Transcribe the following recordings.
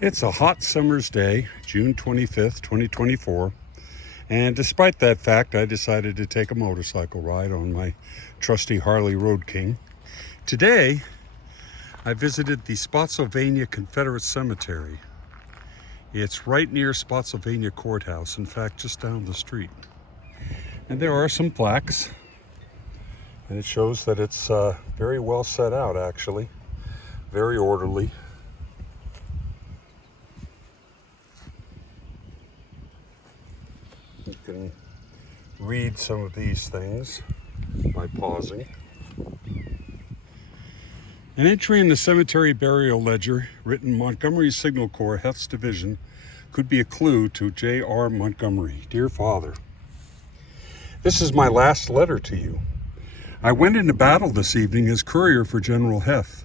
It's a hot summer's day, June 25th, 2024, and despite that fact, I decided to take a motorcycle ride on my trusty Harley Road King. Today, I visited the Spotsylvania Confederate Cemetery. It's right near Spotsylvania Courthouse, in fact, just down the street. And there are some plaques, and it shows that it's very well set out, actually, very orderly. You can read some of these things by pausing. An entry in the cemetery burial ledger written Montgomery Signal Corps, Heth's Division, could be a clue to J.R. Montgomery. Dear Father, this is my last letter to you. I went into battle this evening as courier for General Heth.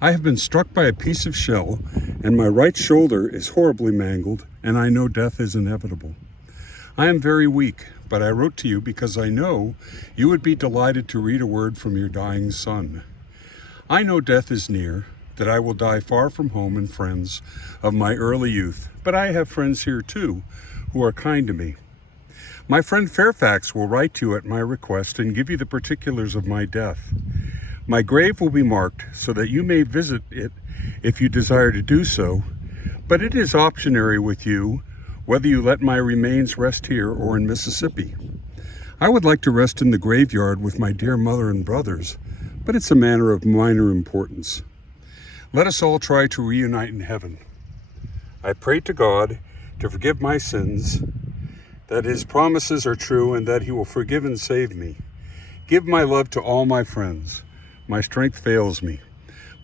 I have been struck by a piece of shell, and my right shoulder is horribly mangled, and I know death is inevitable. I am very weak, but I wrote to you because I know you would be delighted to read a word from your dying son. I know death is near, that I will die far from home and friends of my early youth, but I have friends here too who are kind to me. My friend Fairfax will write to you at my request and give you the particulars of my death. My grave will be marked so that you may visit it if you desire to do so, but it is optionary with you whether you let my remains rest here or in Mississippi. I would like to rest in the graveyard with my dear mother and brothers, but it's a matter of minor importance. Let us all try to reunite in heaven. I pray to God to forgive my sins, that his promises are true, and that he will forgive and save me. Give my love to all my friends. My strength fails me.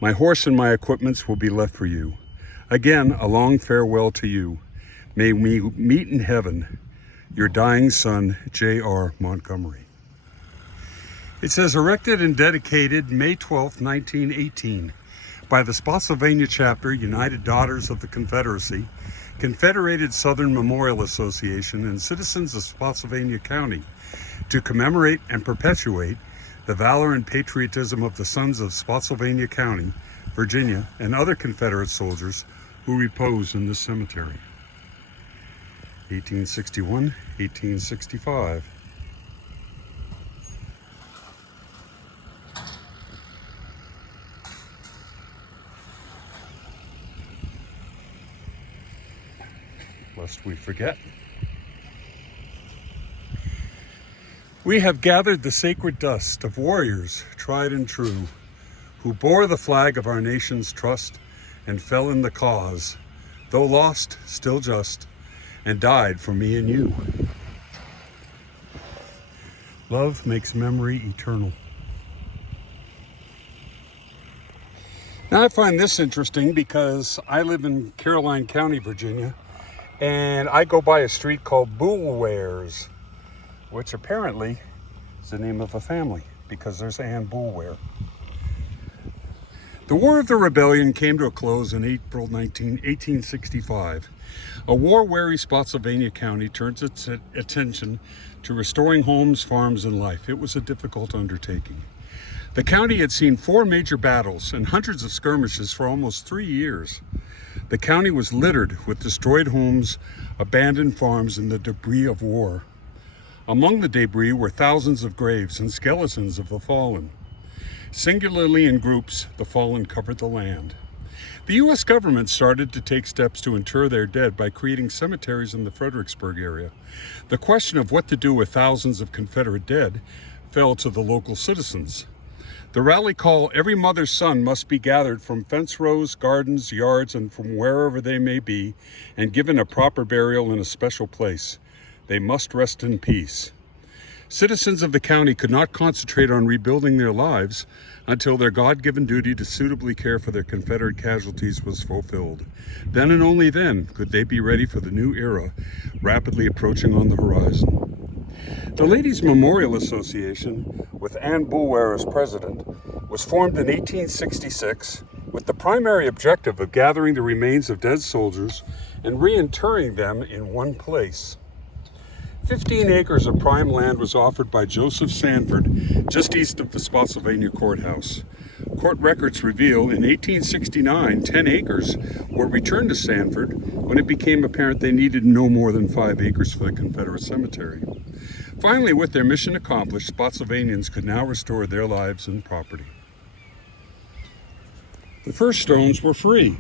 My horse and my equipments will be left for you. Again, a long farewell to you. May we meet in heaven. Your dying son, J.R. Montgomery. It says, erected and dedicated May 12, 1918, by the Spotsylvania Chapter, United Daughters of the Confederacy, Confederated Southern Memorial Association, and citizens of Spotsylvania County, to commemorate and perpetuate the valor and patriotism of the sons of Spotsylvania County, Virginia, and other Confederate soldiers who repose in this cemetery. 1861, 1865. Lest we forget. We have gathered the sacred dust of warriors tried and true, who bore the flag of our nation's trust and fell in the cause, though lost, still just, and died for me and you. Love makes memory eternal. Now I find this interesting because I live in Caroline County, Virginia, and I go by a street called Boulware's, which apparently is the name of a family because there's Ann Boulware. The War of the Rebellion came to a close in April 1865. A war-weary Spotsylvania County turned its attention to restoring homes, farms, and life. It was a difficult undertaking. The county had seen 4 major battles and hundreds of skirmishes for almost 3 years. The county was littered with destroyed homes, abandoned farms, and the debris of war. Among the debris were thousands of graves and skeletons of the fallen. Singularly in groups, the fallen covered the land. The U.S. government started to take steps to inter their dead by creating cemeteries in the Fredericksburg area. The question of what to do with thousands of Confederate dead fell to the local citizens. The rally call, "Every mother's son must be gathered from fence rows, gardens, yards, and from wherever they may be, and given a proper burial in a special place. They must rest in peace." Citizens of the county could not concentrate on rebuilding their lives until their God-given duty to suitably care for their Confederate casualties was fulfilled. Then and only then could they be ready for the new era rapidly approaching on the horizon. The Ladies' Memorial Association, with Ann Boulware as president, was formed in 1866 with the primary objective of gathering the remains of dead soldiers and reinterring them in one place. 15 acres of prime land was offered by Joseph Sanford just east of the Spotsylvania Courthouse. Court records reveal in 1869, 10 acres were returned to Sanford when it became apparent they needed no more than 5 acres for the Confederate cemetery. Finally, with their mission accomplished, Spotsylvanians could now restore their lives and property. The first stones were free.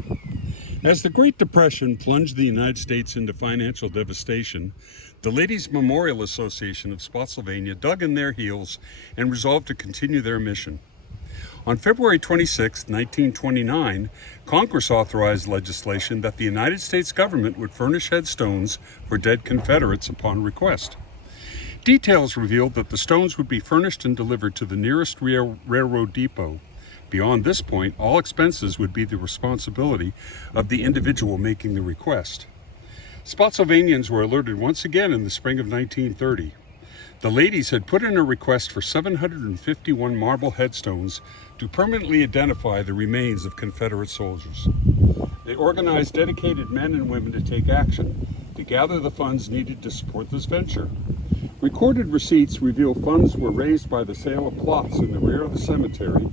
As the Great Depression plunged the United States into financial devastation, the Ladies' Memorial Association of Spotsylvania dug in their heels and resolved to continue their mission. On February 26, 1929, Congress authorized legislation that the United States government would furnish headstones for dead Confederates upon request. Details revealed that the stones would be furnished and delivered to the nearest railroad depot. Beyond this point, all expenses would be the responsibility of the individual making the request. Spotsylvanians were alerted once again in the spring of 1930. The ladies had put in a request for 751 marble headstones to permanently identify the remains of Confederate soldiers. They organized dedicated men and women to take action, to gather the funds needed to support this venture. Recorded receipts reveal funds were raised by the sale of plots in the rear of the cemetery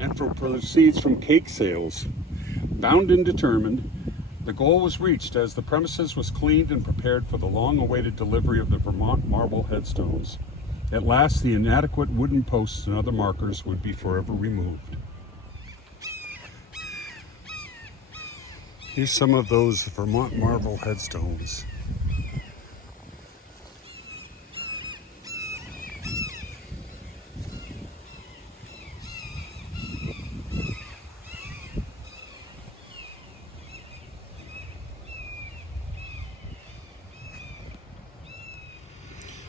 and for proceeds from cake sales. Bound and determined, the goal was reached as the premises was cleaned and prepared for the long-awaited delivery of the Vermont marble headstones. At last, the inadequate wooden posts and other markers would be forever removed. Here's some of those Vermont marble headstones.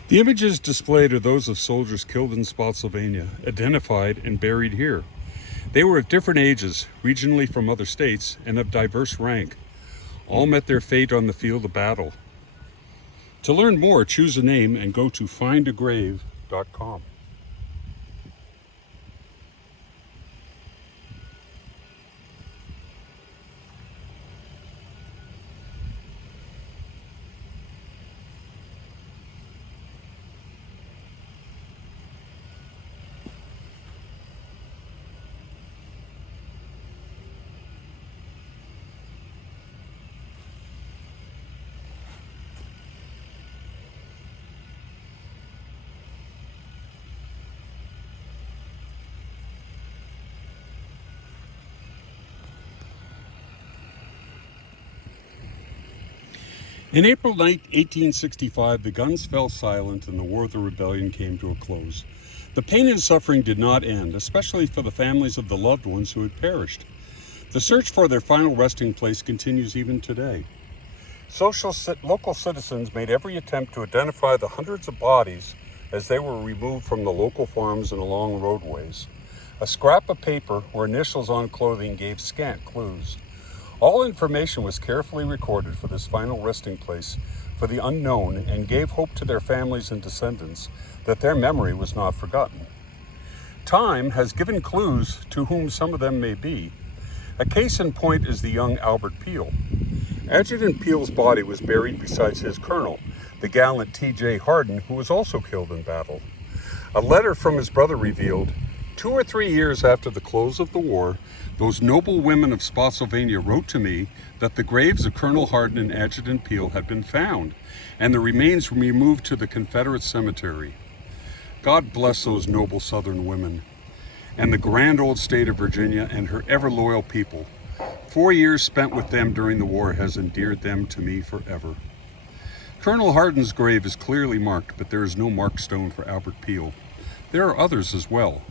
The images displayed are those of soldiers killed in Spotsylvania, identified and buried here. They were of different ages, regionally from other states, and of diverse rank. All met their fate on the field of battle. To learn more, choose a name and go to findagrave.com. In April 1865, the guns fell silent and the War of the Rebellion came to a close. The pain and suffering did not end, especially for the families of the loved ones who had perished. The search for their final resting place continues even today. Local citizens made every attempt to identify the hundreds of bodies as they were removed from the local farms and along roadways. A scrap of paper or initials on clothing gave scant clues. All information was carefully recorded for this final resting place for the unknown and gave hope to their families and descendants that their memory was not forgotten. Time has given clues to whom some of them may be. A case in point is the young Albert Peel. Adjutant Peel's body was buried beside his colonel, the gallant T.J. Hardin, who was also killed in battle. A letter from his brother revealed, 2 or 3 years after the close of the war, those noble women of Spotsylvania wrote to me that the graves of Colonel Hardin and Adjutant Peel had been found, and the remains were removed to the Confederate cemetery. God bless those noble Southern women, and the grand old state of Virginia and her ever-loyal people. 4 years spent with them during the war has endeared them to me forever. Colonel Hardin's grave is clearly marked, but there is no marked stone for Albert Peel. There are others as well.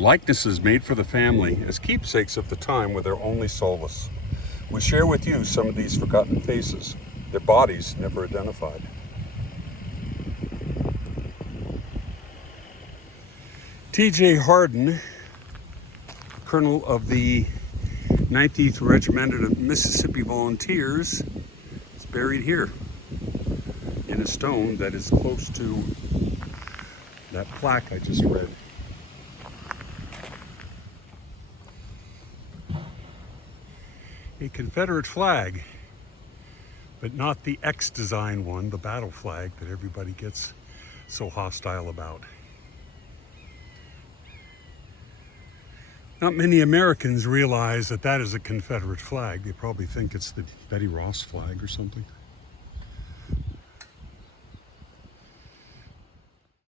Likenesses made for the family as keepsakes of the time were their only solace. We share with you some of these forgotten faces, their bodies never identified. T.J. Hardin, colonel of the 19th Regiment of Mississippi Volunteers, is buried here in a stone that is close to that plaque I just read. A Confederate flag, but not the X design one, the battle flag that everybody gets so hostile about. Not many Americans realize that that is a Confederate flag. They probably think it's the Betty Ross flag or something.